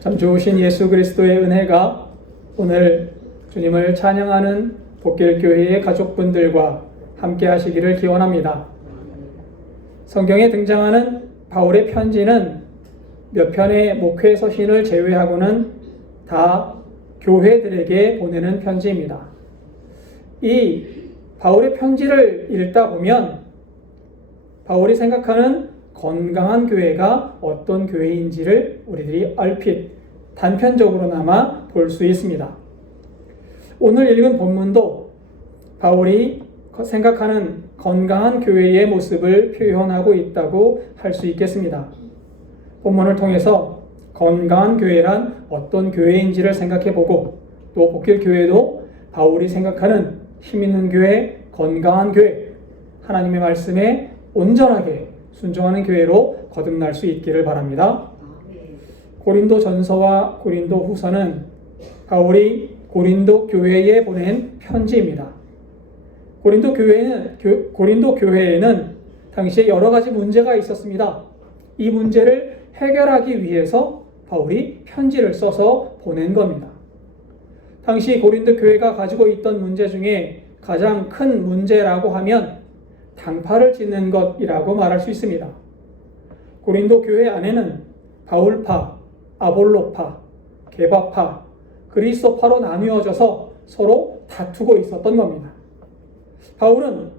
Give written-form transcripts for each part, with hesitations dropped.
참 좋으신 예수 그리스도의 은혜가 오늘 주님을 찬양하는 복길교회의 가족분들과 함께 하시기를 기원합니다. 성경에 등장하는 바울의 편지는 몇 편의 목회 서신을 제외하고는 다 교회들에게 보내는 편지입니다. 이 바울의 편지를 읽다 보면 바울이 생각하는 건강한 교회가 어떤 교회인지를 우리들이 얼핏 단편적으로나마 볼 수 있습니다. 오늘 읽은 본문도 바울이 생각하는 건강한 교회의 모습을 표현하고 있다고 할 수 있겠습니다. 본문을 통해서 건강한 교회란 어떤 교회인지를 생각해보고 또 복길교회도 바울이 생각하는 힘있는 교회, 건강한 교회, 하나님의 말씀에 온전하게 순종하는 교회로 거듭날 수 있기를 바랍니다. 고린도 전서와 고린도 후서는 바울이 고린도 교회에 보낸 편지입니다. 고린도 교회에는 당시에 여러 가지 문제가 있었습니다. 이 문제를 해결하기 위해서 바울이 편지를 써서 보낸 겁니다. 당시 고린도 교회가 가지고 있던 문제 중에 가장 큰 문제라고 하면 당파를 짓는 것이라고 말할 수 있습니다. 고린도 교회 안에는 바울파, 아볼로파, 게바파, 그리스도파로 나누어져서 서로 다투고 있었던 겁니다. 바울은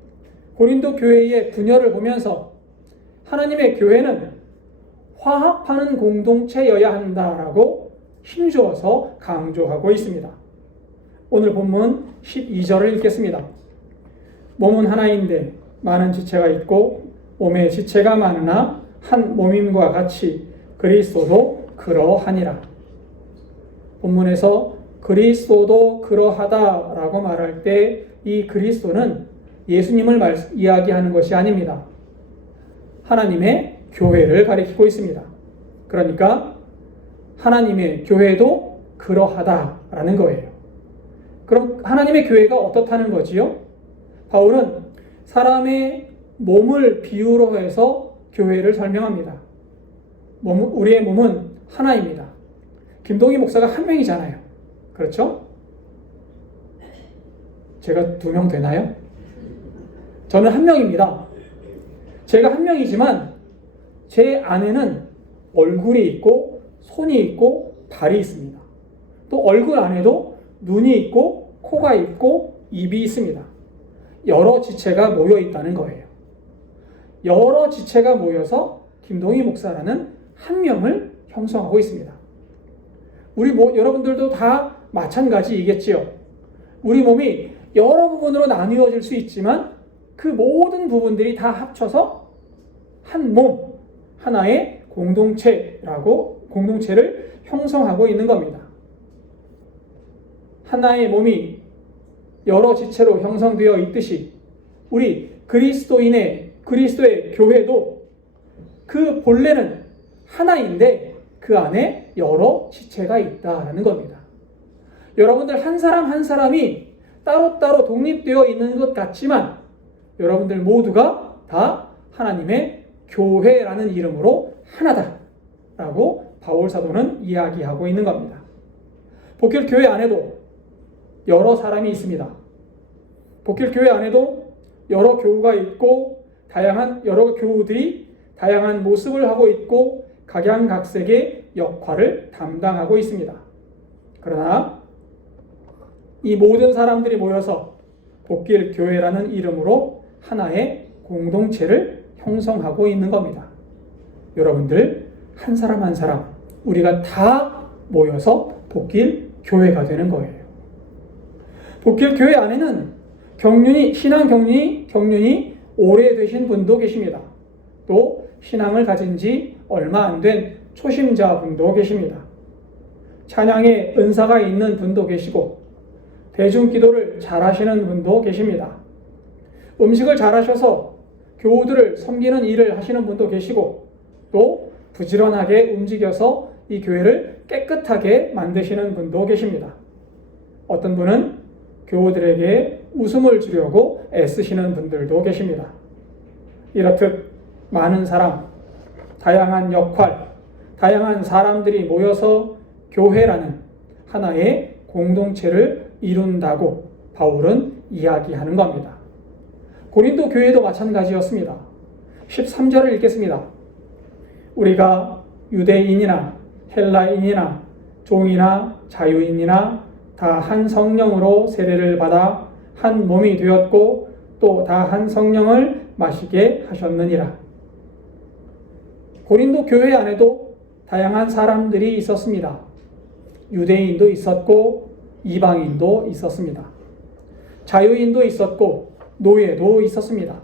고린도 교회의 분열을 보면서 하나님의 교회는 화합하는 공동체여야 한다라고 힘주어서 강조하고 있습니다. 오늘 본문 12절을 읽겠습니다. 몸은 하나인데 많은 지체가 있고 몸에 지체가 많으나 한 몸임과 같이 그리스도도 그러하니라. 본문에서 그리스도도 그러하다라고 말할 때 이 그리스도는 예수님을 이야기하는 것이 아닙니다. 하나님의 교회를 가리키고 있습니다. 그러니까 하나님의 교회도 그러하다라는 거예요. 그럼 하나님의 교회가 어떻다는 거지요? 바울은 사람의 몸을 비유로 해서 교회를 설명합니다. 우리의 몸은 하나입니다. 김동희 목사가 한 명이잖아요. 그렇죠? 제가 2명 되나요? 저는 한 명입니다. 제가 한 명이지만 제 안에는 얼굴이 있고 손이 있고 발이 있습니다. 또 얼굴 안에도 눈이 있고 코가 있고 입이 있습니다. 여러 지체가 모여 있다는 거예요. 여러 지체가 모여서 김동희 목사라는 한 명을 형성하고 있습니다. 여러분들도 다 마찬가지이겠지요. 우리 몸이 여러 부분으로 나뉘어질 수 있지만 그 모든 부분들이 다 합쳐서 한 몸, 하나의 공동체를 형성하고 있는 겁니다. 하나의 몸이 여러 지체로 형성되어 있듯이 우리 그리스도의 교회도 그 본래는 하나인데 그 안에 여러 지체가 있다라는 겁니다. 여러분들 한 사람 한 사람이 따로따로 독립되어 있는 것 같지만 여러분들 모두가 다 하나님의 교회라는 이름으로 하나다라고 바울 사도는 이야기하고 있는 겁니다. 복길교회 안에도 여러 사람이 있습니다. 복길교회 안에도 여러 교우가 있고 여러 교우들이 다양한 모습을 하고 있고 각양각색의 역할을 담당하고 있습니다. 그러나 이 모든 사람들이 모여서 복길교회라는 이름으로 하나의 공동체를 형성하고 있는 겁니다. 여러분들 한 사람 한 사람 우리가 다 모여서 복길교회가 되는 거예요. 복길교회 안에는 신앙 경륜이 오래되신 분도 계십니다. 또 신앙을 가진 지 얼마 안 된 초심자분도 계십니다. 찬양에 은사가 있는 분도 계시고 대중기도를 잘하시는 분도 계십니다. 음식을 잘하셔서 교우들을 섬기는 일을 하시는 분도 계시고 또 부지런하게 움직여서 이 교회를 깨끗하게 만드시는 분도 계십니다. 어떤 분은 교우들에게 웃음을 주려고 애쓰시는 분들도 계십니다. 이렇듯 많은 사람, 다양한 역할, 다양한 사람들이 모여서 교회라는 하나의 공동체를 이룬다고 바울은 이야기하는 겁니다. 고린도 교회도 마찬가지였습니다. 13절을 읽겠습니다. 우리가 유대인이나 헬라인이나 종이나 자유인이나 다 한 성령으로 세례를 받아 한 몸이 되었고 또 다 한 성령을 마시게 하셨느니라. 고린도 교회 안에도 다양한 사람들이 있었습니다. 유대인도 있었고 이방인도 있었습니다. 자유인도 있었고 노예도 있었습니다.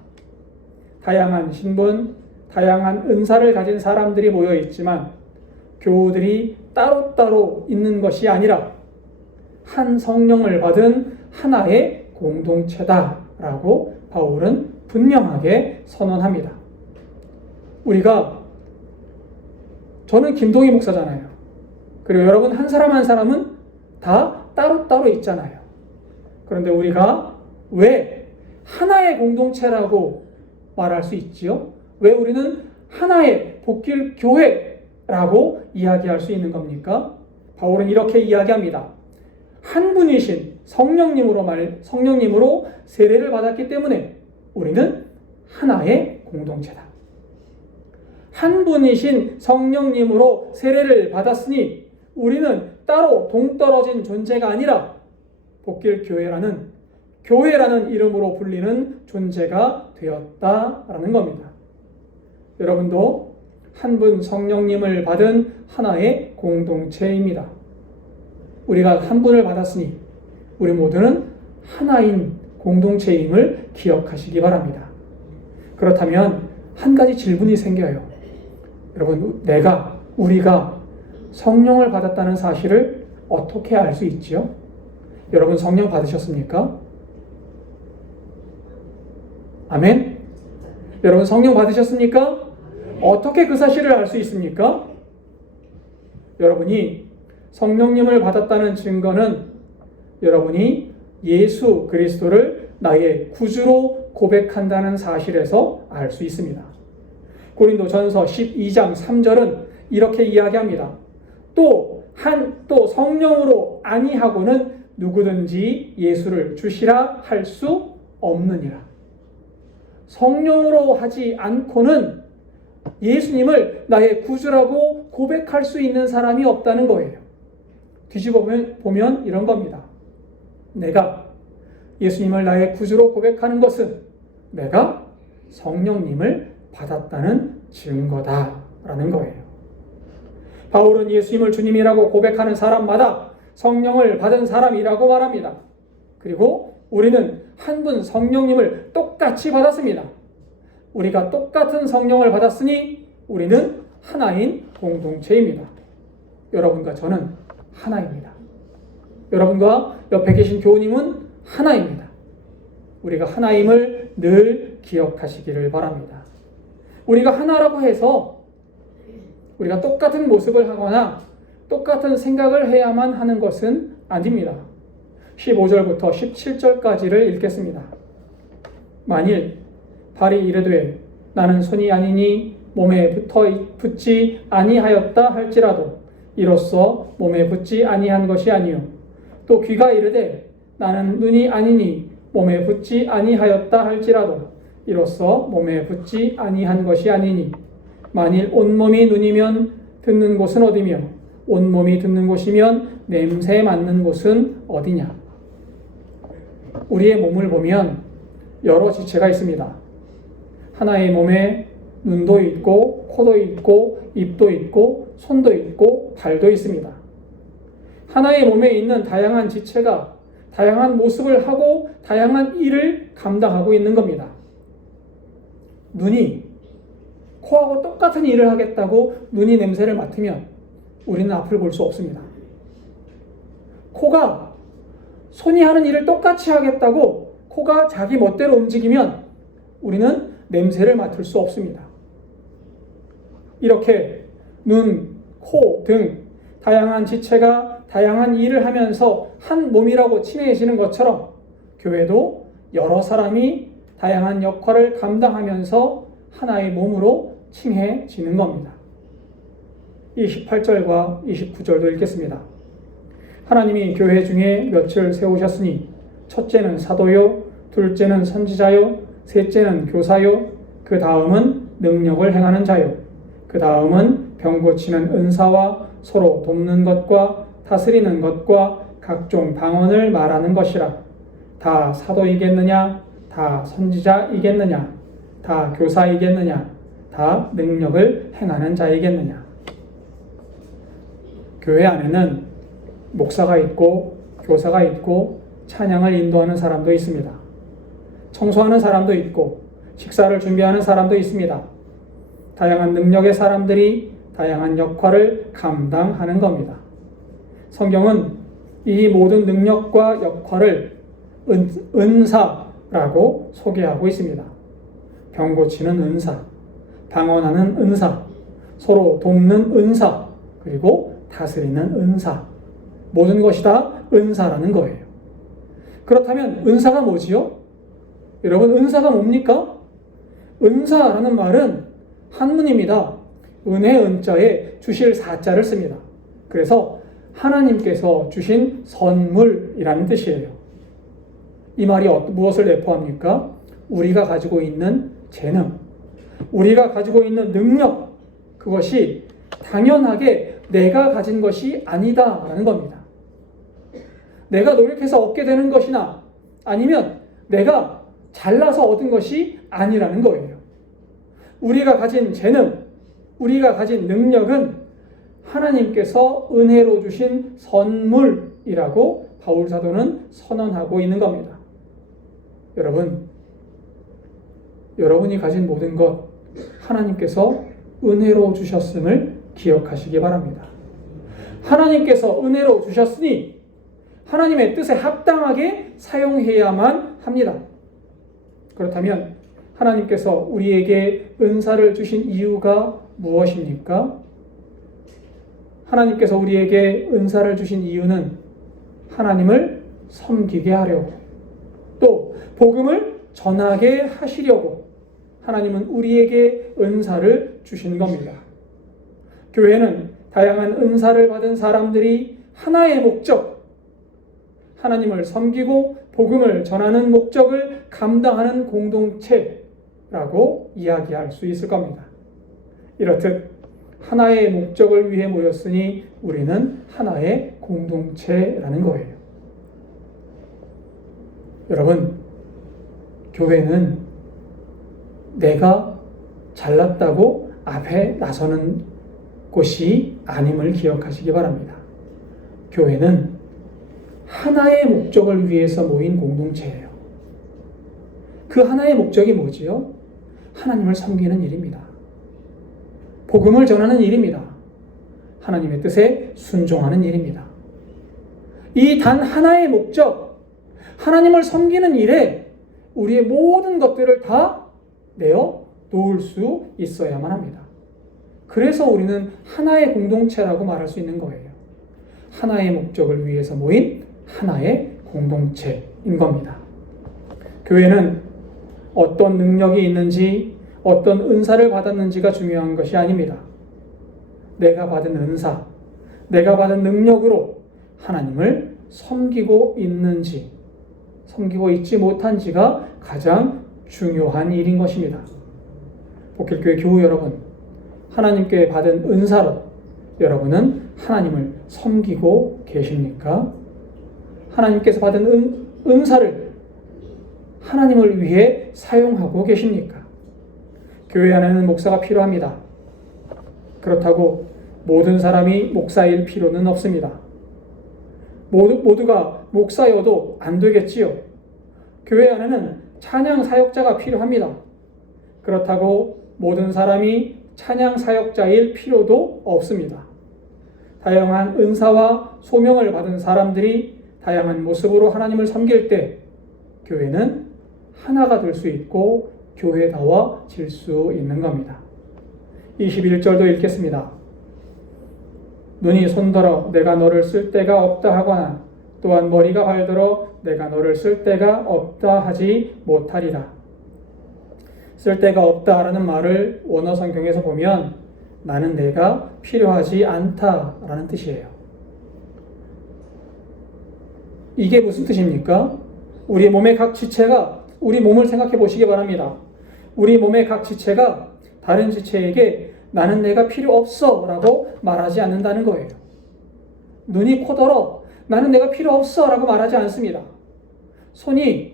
다양한 신분, 다양한 은사를 가진 사람들이 모여 있지만 교우들이 따로따로 있는 것이 아니라 한 성령을 받은 하나의 공동체다라고 바울은 분명하게 선언합니다. 저는 김동희 목사잖아요. 그리고 여러분 한 사람 한 사람은 다 따로따로 있잖아요. 그런데 우리가 왜 하나의 공동체라고 말할 수 있지요? 왜 우리는 하나의 복길 교회라고 이야기할 수 있는 겁니까? 바울은 이렇게 이야기합니다. 한 분이신 성령님으로 세례를 받았기 때문에 우리는 하나의 공동체다. 한 분이신 성령님으로 세례를 받았으니 우리는 따로 동떨어진 존재가 아니라 복길 교회라는 이름으로 불리는 존재가 되었다라는 겁니다. 여러분도 한 분 성령님을 받은 하나의 공동체입니다. 우리가 한 분을 받았으니 우리 모두는 하나인 공동체임을 기억하시기 바랍니다. 그렇다면 한 가지 질문이 생겨요. 여러분, 우리가 성령을 받았다는 사실을 어떻게 알 수 있지요? 여러분 성령 받으셨습니까? 아멘? 여러분 성령 받으셨습니까? 어떻게 그 사실을 알 수 있습니까? 여러분이 성령님을 받았다는 증거는 여러분이 예수 그리스도를 나의 구주로 고백한다는 사실에서 알 수 있습니다. 고린도전서 12장 3절은 이렇게 이야기합니다. 또 성령으로 아니하고는 누구든지 예수를 주시라 할 수 없느니라. 성령으로 하지 않고는 예수님을 나의 구주라고 고백할 수 있는 사람이 없다는 거예요. 뒤집어 보면 이런 겁니다. 내가 예수님을 나의 구주로 고백하는 것은 내가 성령님을 받았다는 증거다라는 거예요. 바울은 예수님을 주님이라고 고백하는 사람마다 성령을 받은 사람이라고 말합니다. 그리고 우리는 한 분 성령님을 똑같이 받았습니다. 우리가 똑같은 성령을 받았으니 우리는 하나인 공동체입니다. 여러분과 저는 하나입니다. 여러분과 옆에 계신 교우님은 하나입니다. 우리가 하나임을 늘 기억하시기를 바랍니다. 우리가 하나라고 해서 우리가 똑같은 모습을 하거나 똑같은 생각을 해야만 하는 것은 아닙니다. 15절부터 17절까지를 읽겠습니다. 만일 발이 이르되 나는 손이 아니니 몸에 붙지 아니하였다 할지라도 이로써 몸에 붙지 아니한 것이 아니요 또 귀가 이르되 나는 눈이 아니니 몸에 붙지 아니하였다 할지라도 이로써 몸에 붙지 아니한 것이 아니니 만일 온몸이 눈이면 듣는 곳은 어디며 온몸이 듣는 곳이면 냄새 맡는 곳은 어디냐. 우리의 몸을 보면 여러 지체가 있습니다. 하나의 몸에 눈도 있고 코도 있고 입도 있고 손도 있고 발도 있습니다. 하나의 몸에 있는 다양한 지체가 다양한 모습을 하고 다양한 일을 감당하고 있는 겁니다. 눈이 코하고 똑같은 일을 하겠다고 눈이 냄새를 맡으면 우리는 앞을 볼 수 없습니다. 코가 손이 하는 일을 똑같이 하겠다고 코가 자기 멋대로 움직이면 우리는 냄새를 맡을 수 없습니다. 이렇게 눈, 코 등 다양한 지체가 다양한 일을 하면서 한 몸이라고 친해지는 것처럼 교회도 여러 사람이 다양한 역할을 감당하면서 하나의 몸으로 칭해지는 겁니다. 28절과 29절도 읽겠습니다. 하나님이 교회 중에 몇을 세우셨으니 첫째는 사도요, 둘째는 선지자요, 셋째는 교사요, 그 다음은 능력을 행하는 자요, 그 다음은 병 고치는 은사와 서로 돕는 것과 다스리는 것과 각종 방언을 말하는 것이라. 다 사도이겠느냐? 다 선지자이겠느냐? 다 교사이겠느냐? 다 능력을 행하는 자이겠느냐? 교회 안에는 목사가 있고 교사가 있고 찬양을 인도하는 사람도 있습니다. 청소하는 사람도 있고 식사를 준비하는 사람도 있습니다. 다양한 능력의 사람들이 다양한 역할을 감당하는 겁니다. 성경은 이 모든 능력과 역할을 은사라고 소개하고 있습니다. 병 고치는 은사, 방언하는 은사, 서로 돕는 은사, 그리고 다스리는 은사. 모든 것이 다 은사라는 거예요. 그렇다면 은사가 뭐지요? 여러분, 은사가 뭡니까? 은사라는 말은 한문입니다. 은혜 은자에 주실 사자를 씁니다. 그래서 하나님께서 주신 선물이라는 뜻이에요. 이 말이 무엇을 내포합니까? 우리가 가지고 있는 재능, 우리가 가지고 있는 능력, 그것이 당연하게 내가 가진 것이 아니다라는 겁니다. 내가 노력해서 얻게 되는 것이나 아니면 내가 잘나서 얻은 것이 아니라는 거예요. 우리가 가진 재능, 우리가 가진 능력은 하나님께서 은혜로 주신 선물이라고 바울 사도는 선언하고 있는 겁니다. 여러분, 여러분이 가진 모든 것 하나님께서 은혜로 주셨음을 기억하시기 바랍니다. 하나님께서 은혜로 주셨으니 하나님의 뜻에 합당하게 사용해야만 합니다. 그렇다면 하나님께서 우리에게 은사를 주신 이유가 무엇입니까? 하나님께서 우리에게 은사를 주신 이유는 하나님을 섬기게 하려고, 또 복음을 전하게 하시려고 하나님은 우리에게 은사를 주신 겁니다. 교회는 다양한 은사를 받은 사람들이 하나의 목적, 하나님을 섬기고 복음을 전하는 목적을 감당하는 공동체라고 이야기할 수 있을 겁니다. 이렇듯 하나의 목적을 위해 모였으니 우리는 하나의 공동체라는 거예요. 여러분, 교회는 내가 잘났다고 앞에 나서는 곳이 아님을 기억하시기 바랍니다. 교회는 하나의 목적을 위해서 모인 공동체예요. 그 하나의 목적이 뭐지요? 하나님을 섬기는 일입니다. 복음을 전하는 일입니다. 하나님의 뜻에 순종하는 일입니다. 이 단 하나의 목적, 하나님을 섬기는 일에 우리의 모든 것들을 다 내어 놓을 수 있어야만 합니다. 그래서 우리는 하나의 공동체라고 말할 수 있는 거예요. 하나의 목적을 위해서 모인 하나의 공동체인 겁니다. 교회는 어떤 능력이 있는지, 어떤 은사를 받았는지가 중요한 것이 아닙니다. 내가 받은 은사, 내가 받은 능력으로 하나님을 섬기고 있는지, 섬기고 있지 못한지가 가장 중요한 일인 것입니다. 복길교회 교우 여러분, 하나님께 받은 은사로 여러분은 하나님을 섬기고 계십니까? 하나님께서 받은 은사를 하나님을 위해 사용하고 계십니까? 교회 안에는 목사가 필요합니다. 그렇다고 모든 사람이 목사일 필요는 없습니다. 모두가 목사여도 안 되겠지요. 교회 안에는 찬양 사역자가 필요합니다. 그렇다고 모든 사람이 찬양 사역자일 필요도 없습니다. 다양한 은사와 소명을 받은 사람들이 다양한 모습으로 하나님을 섬길 때 교회는 하나가 될 수 있고 교회다워질 수 있는 겁니다. 21절도 읽겠습니다. 눈이 손들어 내가 너를 쓸 데가 없다 하거나 또한 머리가 발들어 내가 너를 쓸 데가 없다 하지 못하리라. 쓸 데가 없다라는 말을 원어 성경에서 보면 나는 내가 필요하지 않다라는 뜻이에요. 이게 무슨 뜻입니까? 우리 몸의 각 지체가, 우리 몸을 생각해 보시기 바랍니다. 우리 몸의 각 지체가 다른 지체에게 나는 내가 필요 없어 라고 말하지 않는다는 거예요. 눈이 코더러 나는 내가 필요 없어 라고 말하지 않습니다. 손이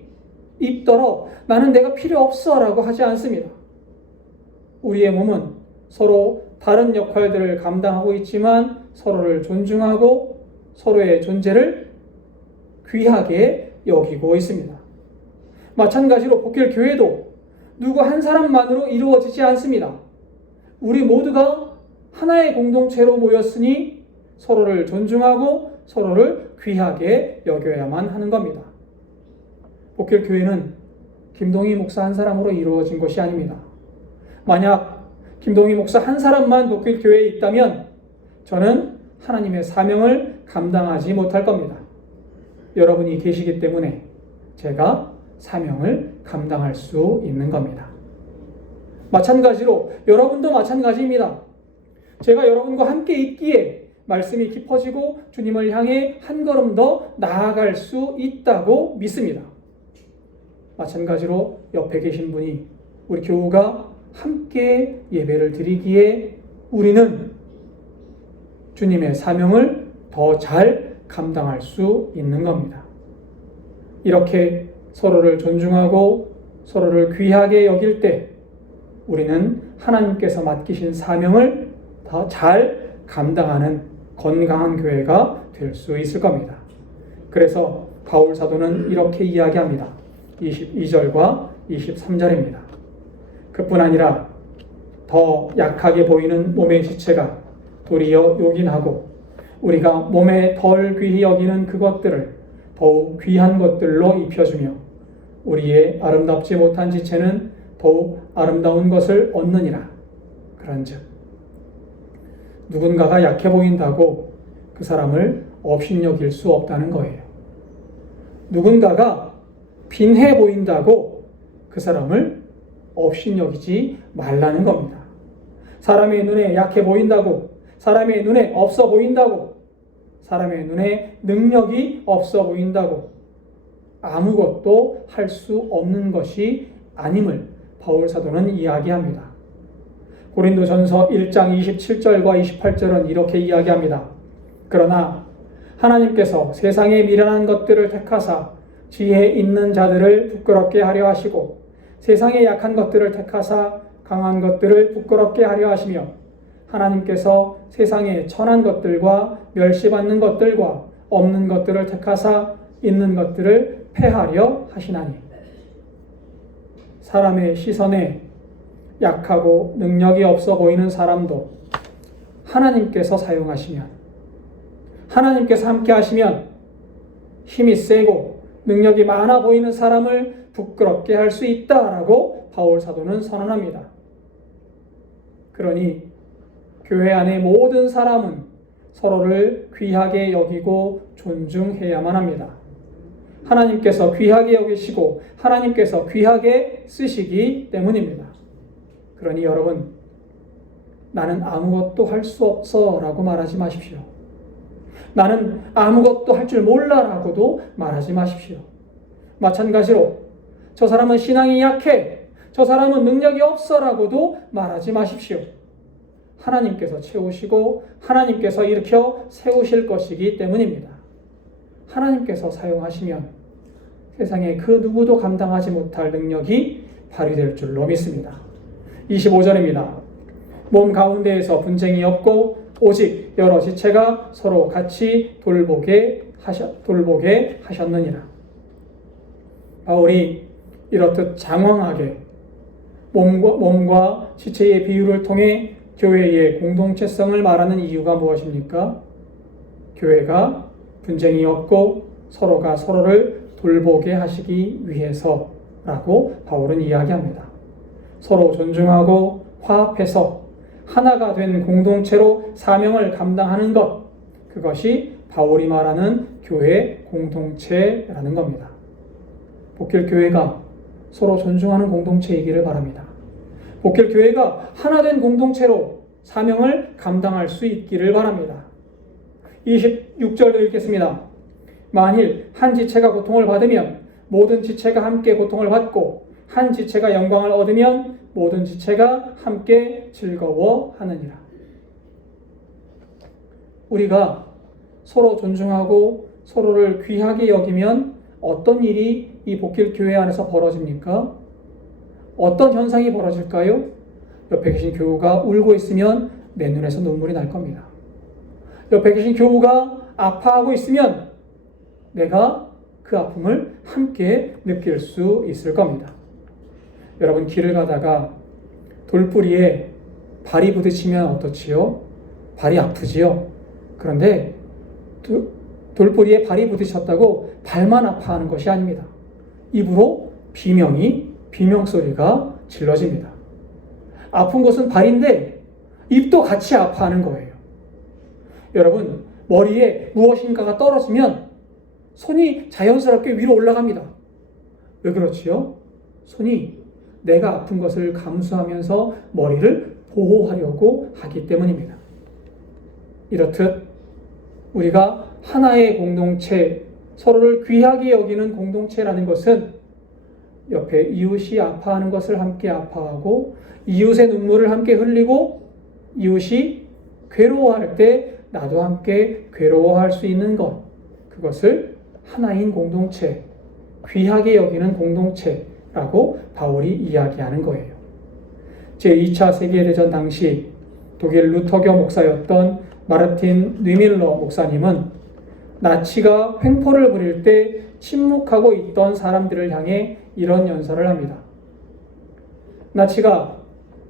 입더러 나는 내가 필요 없어 라고 하지 않습니다. 우리의 몸은 서로 다른 역할들을 감당하고 있지만 서로를 존중하고 서로의 존재를 귀하게 여기고 있습니다. 마찬가지로 복길교회도 누구 한 사람만으로 이루어지지 않습니다. 우리 모두가 하나의 공동체로 모였으니 서로를 존중하고 서로를 귀하게 여겨야만 하는 겁니다. 복길교회는 김동희 목사 한 사람으로 이루어진 것이 아닙니다. 만약 김동희 목사 한 사람만 복길교회에 있다면 저는 하나님의 사명을 감당하지 못할 겁니다. 여러분이 계시기 때문에 제가 사명을 감당할 수 있는 겁니다. 마찬가지로 여러분도 마찬가지입니다. 제가 여러분과 함께 있기에 말씀이 깊어지고 주님을 향해 한 걸음 더 나아갈 수 있다고 믿습니다. 마찬가지로 옆에 계신 분이 우리 교우가 함께 예배를 드리기에 우리는 주님의 사명을 더 잘 감당할 수 있는 겁니다. 이렇게 서로를 존중하고 서로를 귀하게 여길 때 우리는 하나님께서 맡기신 사명을 더 잘 감당하는 건강한 교회가 될 수 있을 겁니다. 그래서 바울 사도는 이렇게 이야기합니다. 22절과 23절입니다. 그뿐 아니라 더 약하게 보이는 몸의 지체가 도리어 요긴하고 우리가 몸에 덜 귀히 여기는 그것들을 더욱 귀한 것들로 입혀주며 우리의 아름답지 못한 지체는 더욱 아름다운 것을 얻느니라. 그런즉 누군가가 약해 보인다고 그 사람을 업신여길 수 없다는 거예요. 누군가가 빈해 보인다고 그 사람을 업신여기지 말라는 겁니다. 사람의 눈에 약해 보인다고, 사람의 눈에 없어 보인다고, 사람의 눈에 능력이 없어 보인다고 아무것도 할 수 없는 것이 아님을 바울 사도는 이야기합니다. 고린도전서 1장 27절과 28절은 이렇게 이야기합니다. 그러나 하나님께서 세상에 미련한 것들을 택하사 지혜 있는 자들을 부끄럽게 하려 하시고 세상에 약한 것들을 택하사 강한 것들을 부끄럽게 하려 하시며 하나님께서 세상에 천한 것들과 멸시받는 것들과 없는 것들을 택하사 있는 것들을 폐하려 하시나니 사람의 시선에 약하고 능력이 없어 보이는 사람도 하나님께서 사용하시면 하나님께서 함께 하시면 힘이 세고 능력이 많아 보이는 사람을 부끄럽게 할 수 있다라고 바울 사도는 선언합니다. 그러니 교회 안의 모든 사람은 서로를 귀하게 여기고 존중해야만 합니다. 하나님께서 귀하게 여기시고 하나님께서 귀하게 쓰시기 때문입니다. 그러니 여러분, 나는 아무것도 할 수 없어 라고 말하지 마십시오. 나는 아무것도 할 줄 몰라 라고도 말하지 마십시오. 마찬가지로 저 사람은 신앙이 약해, 저 사람은 능력이 없어 라고도 말하지 마십시오. 하나님께서 채우시고 하나님께서 일으켜 세우실 것이기 때문입니다. 하나님께서 사용하시면 세상에 그 누구도 감당하지 못할 능력이 발휘될 줄로 믿습니다. 25절입니다. 몸 가운데에서 분쟁이 없고 오직 여러 지체가 서로 같이 돌보게 하셨느니라. 바울이 이렇듯 장황하게 몸과 지체의 비유를 통해 교회의 공동체성을 말하는 이유가 무엇입니까? 교회가 분쟁이 없고 서로가 서로를 돌보게 하시기 위해서라고 바울은 이야기합니다. 서로 존중하고 화합해서 하나가 된 공동체로 사명을 감당하는 것, 그것이 바울이 말하는 교회 공동체라는 겁니다. 복길교회가 서로 존중하는 공동체이기를 바랍니다. 복길교회가 하나 된 공동체로 사명을 감당할 수 있기를 바랍니다. 26절도 읽겠습니다. 만일 한 지체가 고통을 받으면 모든 지체가 함께 고통을 받고 한 지체가 영광을 얻으면 모든 지체가 함께 즐거워하느니라. 우리가 서로 존중하고 서로를 귀하게 여기면 어떤 일이 이 복길 교회 안에서 벌어집니까? 어떤 현상이 벌어질까요? 옆에 계신 교우가 울고 있으면 내 눈에서 눈물이 날 겁니다. 옆에 계신 교우가 아파하고 있으면 내가 그 아픔을 함께 느낄 수 있을 겁니다. 여러분, 길을 가다가 돌뿌리에 발이 부딪히면 어떻지요? 발이 아프지요? 그런데 돌뿌리에 발이 부딪혔다고 발만 아파하는 것이 아닙니다. 입으로 비명소리가 질러집니다. 아픈 것은 발인데 입도 같이 아파하는 거예요. 여러분, 머리에 무엇인가가 떨어지면 손이 자연스럽게 위로 올라갑니다. 왜 그렇지요? 손이 내가 아픈 것을 감수하면서 머리를 보호하려고 하기 때문입니다. 이렇듯 우리가 하나의 공동체, 서로를 귀하게 여기는 공동체라는 것은 옆에 이웃이 아파하는 것을 함께 아파하고 이웃의 눈물을 함께 흘리고 이웃이 괴로워할 때 나도 함께 괴로워할 수 있는 것, 그것을 하나인 공동체, 귀하게 여기는 공동체라고 바울이 이야기하는 거예요. 제2차 세계대전 당시 독일 루터교 목사였던 마르틴 뉘밀러 목사님은 나치가 횡포를 부릴 때 침묵하고 있던 사람들을 향해 이런 연설을 합니다. 나치가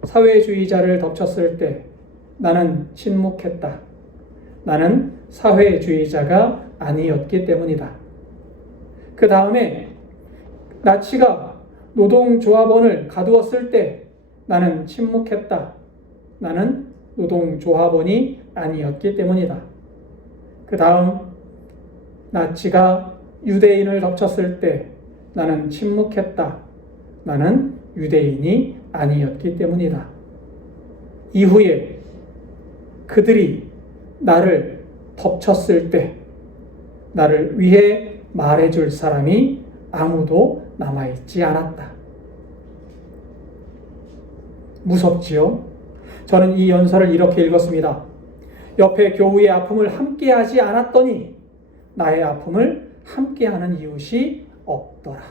사회주의자를 덮쳤을 때 나는 침묵했다. 나는 사회주의자가 아니었기 때문이다. 그 다음에 나치가 노동조합원을 가두었을 때 나는 침묵했다. 나는 노동조합원이 아니었기 때문이다. 그 다음 나치가 유대인을 덮쳤을 때 나는 침묵했다. 나는 유대인이 아니었기 때문이다. 이후에 그들이 나를 덮쳤을 때 나를 위해 말해줄 사람이 아무도 남아있지 않았다. 무섭지요? 저는 이 연설을 이렇게 읽었습니다. 옆에 교우의 아픔을 함께하지 않았더니 나의 아픔을 함께하는 이웃이 없더라.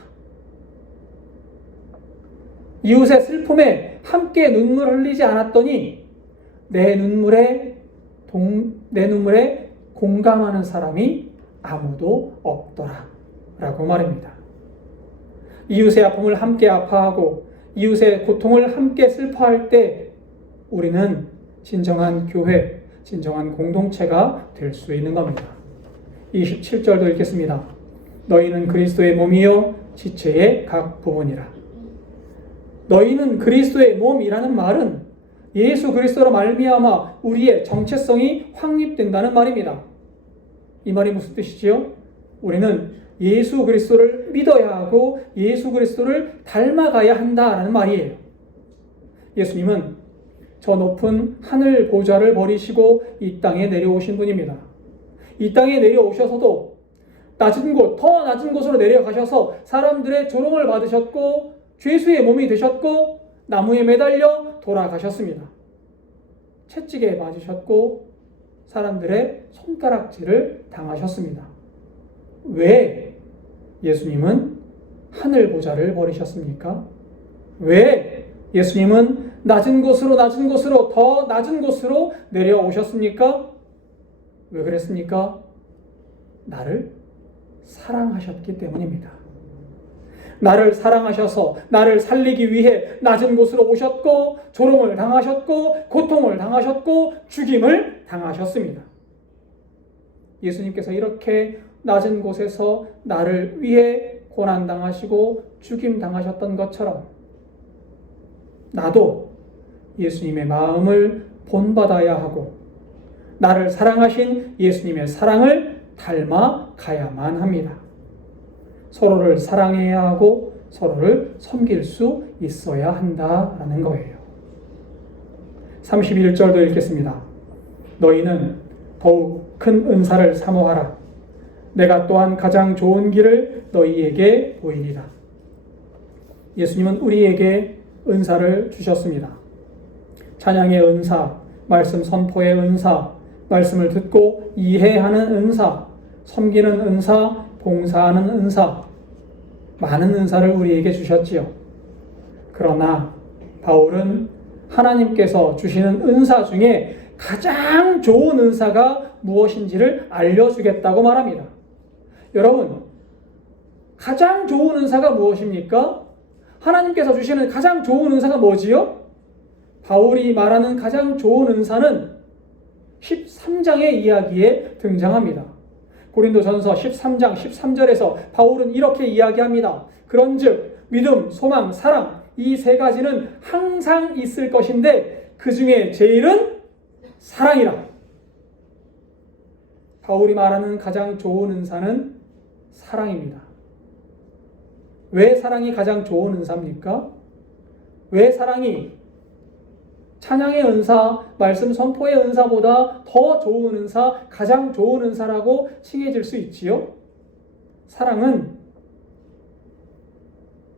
이웃의 슬픔에 함께 눈물 흘리지 않았더니 내 눈물에 공감하는 사람이 아무도 없더라 라고 말합니다. 이웃의 아픔을 함께 아파하고 이웃의 고통을 함께 슬퍼할 때 우리는 진정한 교회, 진정한 공동체가 될 수 있는 겁니다. 27절도 읽겠습니다. 너희는 그리스도의 몸이요 지체의 각 부분이라. 너희는 그리스도의 몸이라는 말은 예수 그리스도로 말미암아 우리의 정체성이 확립된다는 말입니다. 이 말이 무슨 뜻이지요? 우리는 예수 그리스도를 믿어야 하고 예수 그리스도를 닮아가야 한다라는 말이에요. 예수님은 저 높은 하늘 보좌를 버리시고 이 땅에 내려오신 분입니다. 이 땅에 내려오셔서도 낮은 곳, 더 낮은 곳으로 내려가셔서 사람들의 조롱을 받으셨고 죄수의 몸이 되셨고 나무에 매달려 돌아가셨습니다. 채찍에 맞으셨고 사람들의 손가락질을 당하셨습니다. 왜 예수님은 하늘 보좌를 버리셨습니까? 왜 예수님은 낮은 곳으로 더 낮은 곳으로 내려오셨습니까? 왜 그랬습니까? 나를 사랑하셨기 때문입니다. 나를 사랑하셔서 나를 살리기 위해 낮은 곳으로 오셨고 조롱을 당하셨고 고통을 당하셨고 죽임을 당하셨습니다. 예수님께서 이렇게 낮은 곳에서 나를 위해 고난당하시고 죽임당하셨던 것처럼 나도 예수님의 마음을 본받아야 하고 나를 사랑하신 예수님의 사랑을 닮아가야만 합니다. 서로를 사랑해야 하고 서로를 섬길 수 있어야 한다라는 거예요. 31절도 읽겠습니다. 너희는 더욱 큰 은사를 사모하라. 내가 또한 가장 좋은 길을 너희에게 보이리라. 예수님은 우리에게 은사를 주셨습니다. 찬양의 은사, 말씀 선포의 은사, 말씀을 듣고 이해하는 은사, 섬기는 은사, 봉사하는 은사, 많은 은사를 우리에게 주셨지요. 그러나 바울은 하나님께서 주시는 은사 중에 가장 좋은 은사가 무엇인지를 알려주겠다고 말합니다. 여러분, 가장 좋은 은사가 무엇입니까? 하나님께서 주시는 가장 좋은 은사가 뭐지요? 바울이 말하는 가장 좋은 은사는 13장의 이야기에 등장합니다. 고린도전서 13장 13절에서 바울은 이렇게 이야기합니다. 그런즉 믿음, 소망, 사랑 이 세 가지는 항상 있을 것인데 그 중에 제일은 사랑이라. 바울이 말하는 가장 좋은 은사는 사랑입니다. 왜 사랑이 가장 좋은 은사입니까? 왜 사랑이 찬양의 은사, 말씀 선포의 은사보다 더 좋은 은사, 가장 좋은 은사라고 칭해질 수 있지요? 사랑은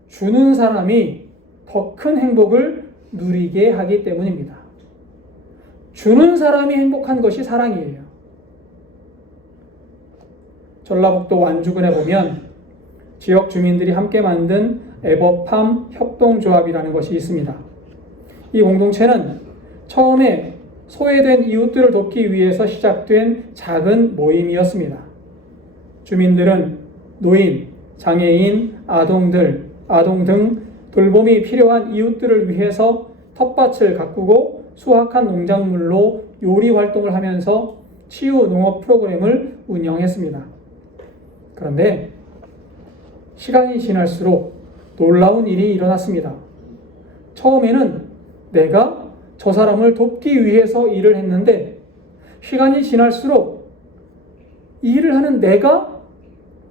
주는 사람이 더 큰 행복을 누리게 하기 때문입니다. 주는 사람이 행복한 것이 사랑이에요. 전라북도 완주군에 보면 지역 주민들이 함께 만든 에버팜 협동조합이라는 것이 있습니다. 이 공동체는 처음에 소외된 이웃들을 돕기 위해서 시작된 작은 모임이었습니다. 주민들은 노인, 장애인, 아동 등 돌봄이 필요한 이웃들을 위해서 텃밭을 가꾸고 수확한 농작물로 요리 활동을 하면서 치유 농업 프로그램을 운영했습니다. 그런데 시간이 지날수록 놀라운 일이 일어났습니다. 처음에는 내가 저 사람을 돕기 위해서 일을 했는데 시간이 지날수록 일을 하는 내가,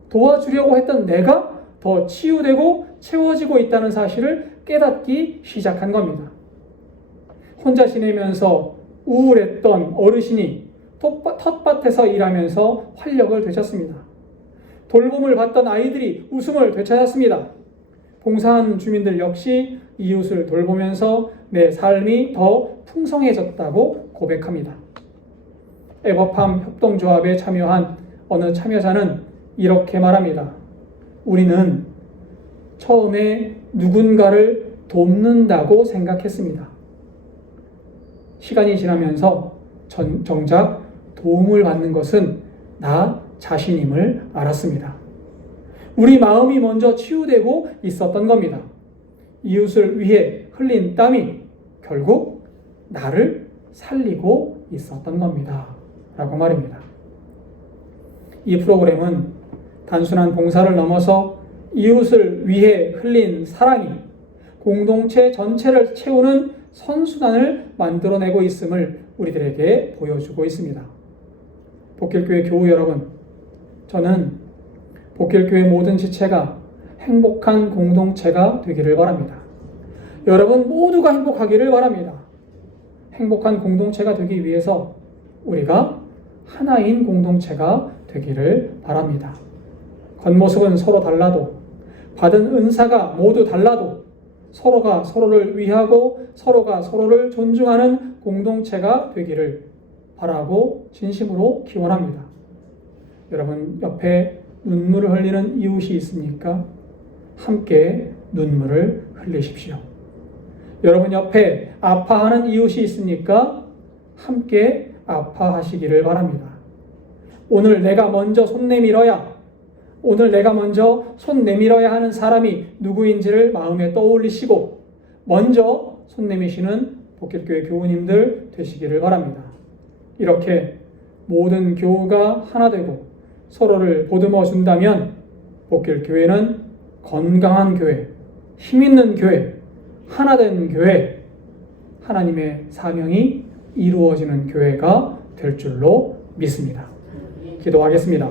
도와주려고 했던 내가 더 치유되고 채워지고 있다는 사실을 깨닫기 시작한 겁니다. 혼자 지내면서 우울했던 어르신이 텃밭에서 일하면서 활력을 되찾습니다. 돌봄을 받던 아이들이 웃음을 되찾았습니다. 봉사하는 주민들 역시 이웃을 돌보면서 내 삶이 더 풍성해졌다고 고백합니다. 에버팜 협동조합에 참여한 어느 참여자는 이렇게 말합니다. 우리는 처음에 누군가를 돕는다고 생각했습니다. 시간이 지나면서 정작 도움을 받는 것은 나 자신임을 알았습니다. 우리 마음이 먼저 치유되고 있었던 겁니다. 이웃을 위해 흘린 땀이 결국 나를 살리고 있었던 겁니다. 라고 말입니다. 이 프로그램은 단순한 봉사를 넘어서 이웃을 위해 흘린 사랑이 공동체 전체를 채우는 선순환을 만들어내고 있음을 우리들에게 보여주고 있습니다. 복길교회 교우 여러분, 저는 복길교회 모든 지체가 행복한 공동체가 되기를 바랍니다. 여러분 모두가 행복하기를 바랍니다. 행복한 공동체가 되기 위해서 우리가 하나인 공동체가 되기를 바랍니다. 겉모습은 서로 달라도, 받은 은사가 모두 달라도 서로가 서로를 위하고 서로가 서로를 존중하는 공동체가 되기를 바라고 진심으로 기원합니다. 여러분 옆에 눈물을 흘리는 이웃이 있습니까? 함께 눈물을 흘리십시오. 여러분 옆에 아파하는 이웃이 있습니까? 함께 아파하시기를 바랍니다. 오늘 내가 먼저 손 내밀어야 하는 사람이 누구인지를 마음에 떠올리시고 먼저 손 내미시는 복길교회 교우님들 되시기를 바랍니다. 이렇게 모든 교우가 하나 되고 서로를 보듬어 준다면 복길교회는 건강한 교회, 힘있는 교회, 하나된 교회, 하나님의 사명이 이루어지는 교회가 될 줄로 믿습니다. 기도하겠습니다.